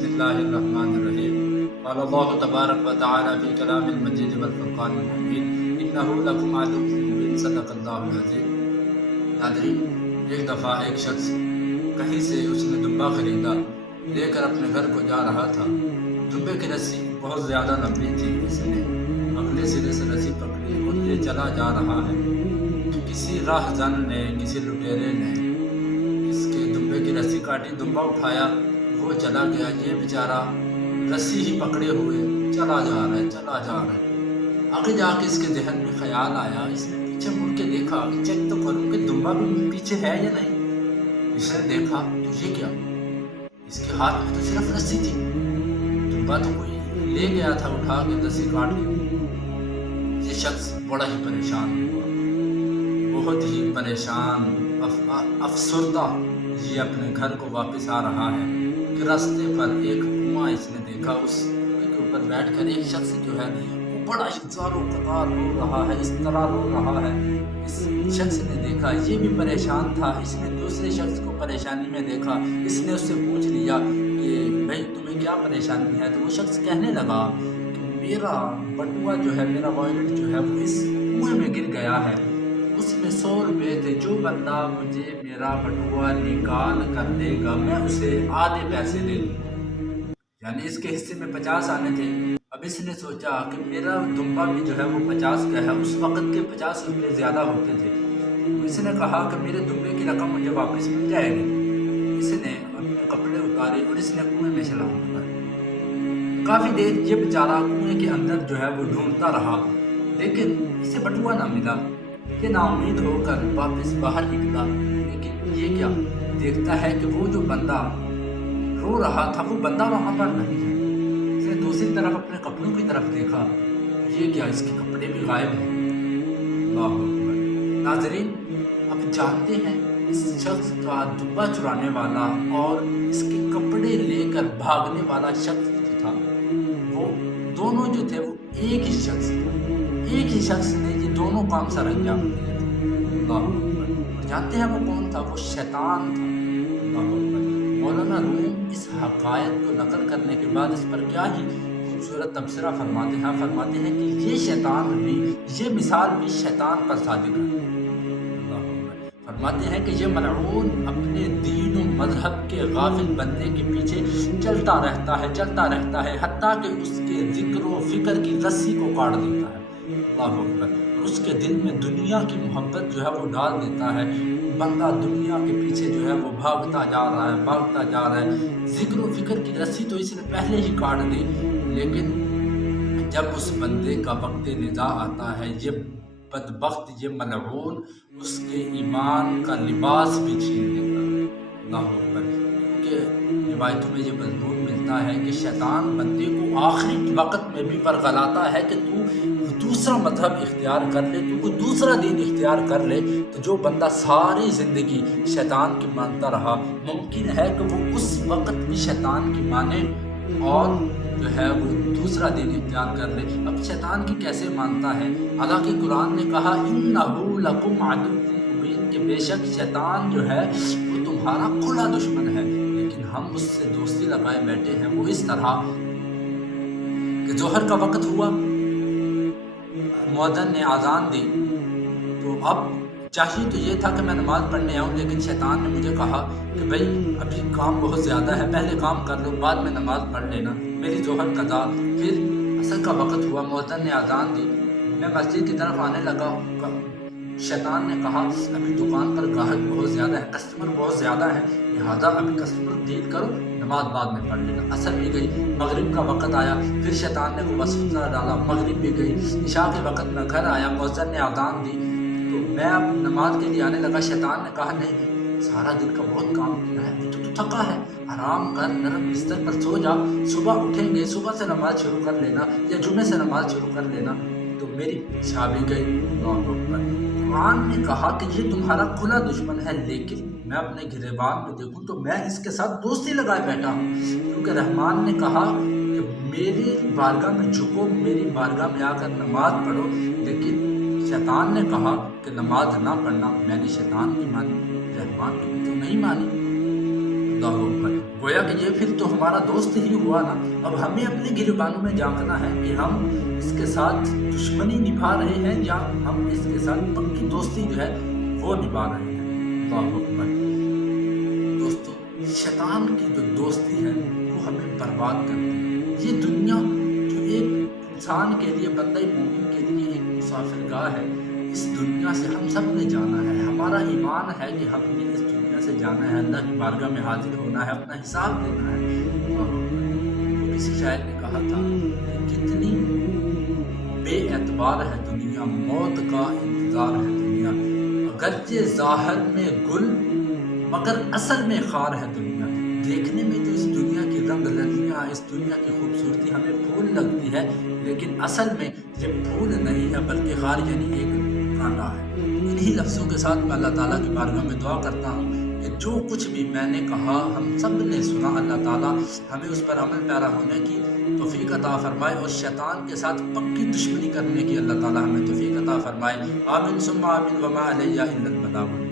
بسم اللہ الرحمن الرحیم قال اللہ تبارک و تعالی فی کلام المجید والفرقان الحمید انہ لکم عدو مبین صدق اللہ العظیم۔ ناظرین، ایک دفعہ ایک شخص کہیں سے اس نے دمبا خریدا، لے کر اپنے گھر کو جا رہا تھا۔ دمبے کی رسی بہت زیادہ لمبی تھی، اس نے اگلے سرے سے رسی پکڑی اور یہ چلا جا رہا ہے کہ کسی راہ زن نے، کسی لٹیرے نے اس کے دمبے کی رسی کاٹی، دمبا اٹھایا، وہ چلا گیا۔ یہ بیچارہ رسی ہی پکڑے ہوئے چلا جا رہا ہے۔ آگے جا کے اس کے ذہن میں خیال آیا، اس نے پیچھے مڑ کے دیکھا کہ چیک تو کروں کہ دمبا بھی پیچھے ہے یا نہیں۔ اس نے دیکھا تو یہ کیا، اس کے ہاتھ میں تو صرف رسی تھی، دمبا تو کوئی لے گیا تھا اٹھا کے رسی کاٹ کے۔ یہ شخص بڑا ہی پریشان ہوا، بہت ہی پریشان، افسردہ یہ اپنے گھر کو واپس آ رہا ہے کہ راستے پر ایک کنواں اس نے دیکھا، اس کنویں کے اوپر بیٹھ کر ایک شخص جو ہے وہ بڑا ہی زارو قطار رو رہا ہے، اس طرح رو رہا ہے۔ اس شخص نے دیکھا یہ بھی پریشان تھا، اس نے دوسرے شخص کو پریشانی میں دیکھا، اس نے اس سے پوچھ لیا کہ بھائی تمہیں کیا پریشانی ہے؟ تو وہ شخص کہنے لگا کہ میرا بٹوا جو ہے، میرا وائلٹ جو ہے وہ اس کنویں میں گر گیا ہے، اس میں 100 روپے تھے، جو بندہ مجھے میرا بٹوا نکال کر دے گا میں اسے آدھے پیسے دے دوں، یعنی اس کے حصے میں 50 آنے تھے۔ اب اس نے سوچا کہ میرا دمبا بھی جو ہے وہ 50 کا ہے، اس وقت کے 50 روپے زیادہ ہوتے تھے۔ اس نے کہا کہ میرے دمبے کی رقم مجھے واپس مل جائے گی۔ اس نے اپنے کپڑے اتارے اور اس نے کنویں میں چھلانگ لگائی۔ کافی دیر یہ بیچارہ کنویں کے اندر جو ہے وہ ڈھونڈتا رہا، لیکن اسے بٹوا نہ ملا۔ یہ نا امید ہو کر واپس باہر نکلا، لیکن یہ کیا دیکھتا ہے کہ وہ جو بندہ رو رہا تھا وہ بندہ وہاں پر نہیں ہے۔ اس نے دوسری طرف اپنے کپڑوں کی طرف دیکھا، یہ کیا، اس کے کپڑے بھی غائب ہیں۔ اللہ اکبر۔ ناظرین، اب جانتے ہیں اس شخص کا دمبا چرانے والا اور اس کے کپڑے لے کر بھاگنے والا شخص جو تھا، وہ دونوں جو تھے وہ ایک ہی شخص تھا، ایک ہی شخص نے یہ دونوں کام سر انجام دیے تھے۔ اللہ اکبر۔ اور جانتے ہیں وہ کون تھا؟ وہ شیطان تھا۔ اللہ اکبر۔ مولانا روم اس حقائق کو نقل کرنے کے بعد اس پر کیا ہی خوبصورت تبصرہ فرماتے ہیں کہ یہ شیطان بھی، یہ مثال بھی شیطان پر صادق ہے۔ اللہ اکبر۔ فرماتے ہیں کہ یہ ملعون اپنے دین و مذہب کے غافل بندے کے پیچھے چلتا رہتا ہے حتیٰ کہ اس کے ذکر و فکر کی رسی کو کاٹ دیتا ہے۔ اللہ اکبر۔ اور اس کے دل میں دنیا کی محبت جو ہے وہ ڈال دیتا ہے، بندہ دنیا کے پیچھے جو ہے وہ بھاگتا جا رہا ہے۔ ذکر و فکر کی رسی تو اس نے پہلے ہی کاٹ دی، لیکن جب اس بندے کا وقت نزاع آتا ہے، یہ بدبخت، یہ ملعون اس کے ایمان کا لباس بھی چھین دیتا ہے۔ اللہ اکبر۔ کیونکہ روایتوں میں یہ مضمون ملتا ہے کہ شیطان بندے کو آخری وقت میں بھی ورغلاتا ہے کہ تو دوسرا مذہب اختیار کر لے، تو کوئی دوسرا دین اختیار کر لے۔ تو جو بندہ ساری زندگی شیطان کی مانتا رہا، ممکن ہے کہ وہ اس وقت بھی شیطان کی مانے اور جو ہے وہ دوسرا دین اختیار کر لے۔ اب شیطان کی کیسے مانتا ہے؟ حالانکہ قرآن نے کہا اِنَّهُ لَكُمْ عَدُوٌّ مُّبِینٌ، کہ بے شک شیطان جو ہے وہ تمہارا کھلا دشمن ہے، لیکن ہم اس سے دوستی لگائے بیٹھے ہیں۔ وہ اس طرح کہ ظہر کا وقت ہوا، مؤذن نے اذان دی، تو اب چاہیے تو یہ تھا کہ میں نماز پڑھنے آؤں، لیکن شیطان نے مجھے کہا کہ بھائی ابھی کام بہت زیادہ ہے، پہلے کام کر لو، بعد میں نماز پڑھ لینا، میری ظہر قضا۔ پھر عصر کا وقت ہوا، مؤذن نے اذان دی، میں مسجد کی طرف آنے لگا، شیطان نے کہا ابھی دکان پر گاہک بہت زیادہ ہے، کسٹمر بہت زیادہ ہے، لہٰذا ابھی کسٹمر ڈیل کرو، نماز بعد میں پڑھ لینا۔ عصر بھی گئی، مغرب کا وقت آیا، پھر شیطان نے وہ وسوسہ ڈالا، مغرب بھی گئی، عشاء کے وقت میں گھر آیا، مؤذن نے اذان دی، تو میں اب نماز کے لیے آنے لگا۔ شیطان نے کہا نہیں، سارا دن کا بہت کام کیا ہے، ابھی تو تھکا ہے، آرام کر، نرم بستر پر سو جا، صبح اٹھیں گے، صبح سے نماز شروع کر لینا یا جمعے سے نماز شروع کر لینا۔ تو میری عشاء بھی گئی۔ اللہ اکبر۔ قرآن نے کہا کہ یہ تمہارا کھلا دشمن ہے، لیکن میں اپنے گریبان میں دیکھوں تو میں اس کے ساتھ دوستی لگائے بیٹھا ہوں، کیونکہ رحمان نے کہا کہ میری بارگاہ میں جھکو، میری بارگاہ میں آ کر نماز پڑھو، لیکن شیطان نے کہا کہ نماز نہ پڑھنا۔ میں نے شیطان کی مانی، رحمان کی تو نہیں مانی۔ اللہ اکبر۔ گویا کہ یہ پھر تو ہمارا دوست ہی ہوا نا۔ اب ہمیں اپنے گریبانوں میں جھانکنا ہے کہ ہم اس کے ساتھ دشمنی نبھا رہے ہیں یا ہم اس کے ساتھ پکی دوستی جو ہے وہ نبھا رہے ہیں۔ اللہ اکبر۔ دوستو، شیطان کی جو دوستی ہے وہ ہمیں برباد کرتی ہے۔ یہ دنیا جو ایک انسان کے لیے، بندہ مومن کے لیے ایک مسافر گاہ ہے، اس دنیا سے ہم سب نے جانا ہے۔ ہمارا ایمان ہے کہ ہم نے اس دنیا سے جانا ہے، اللہ کی بارگاہ میں حاضر ہونا ہے، اپنا حساب دینا ہے۔ تو کسی شاعر نے کہا تھا کہ کتنی بے اعتبار ہے دنیا، موت کا انتظار ہے دنیا، اگرچہ ظاہر میں گل مگر اصل میں خار ہے دنیا۔ دیکھنے میں تو اس دنیا کی رنگ للیاں، اس دنیا کی خوبصورتی ہمیں پھول لگتی ہے، لیکن اصل میں یہ پھول نہیں ہے بلکہ خار یعنی ایک کانٹا ہے۔ انہی لفظوں کے ساتھ میں اللہ تعالیٰ کی بارگاہ میں دعا کرتا ہوں کہ جو کچھ بھی میں نے کہا، ہم سب نے سنا، اللہ تعالیٰ ہمیں اس پر عمل پیرا ہونے کی توفیق عطا فرمائے اور شیطان کے ساتھ پکی دشمنی کرنے کی اللہ تعالیٰ ہمیں توفیق عطا فرمائے۔ آمین ثم آمین، وما علیہ الا البلاغ۔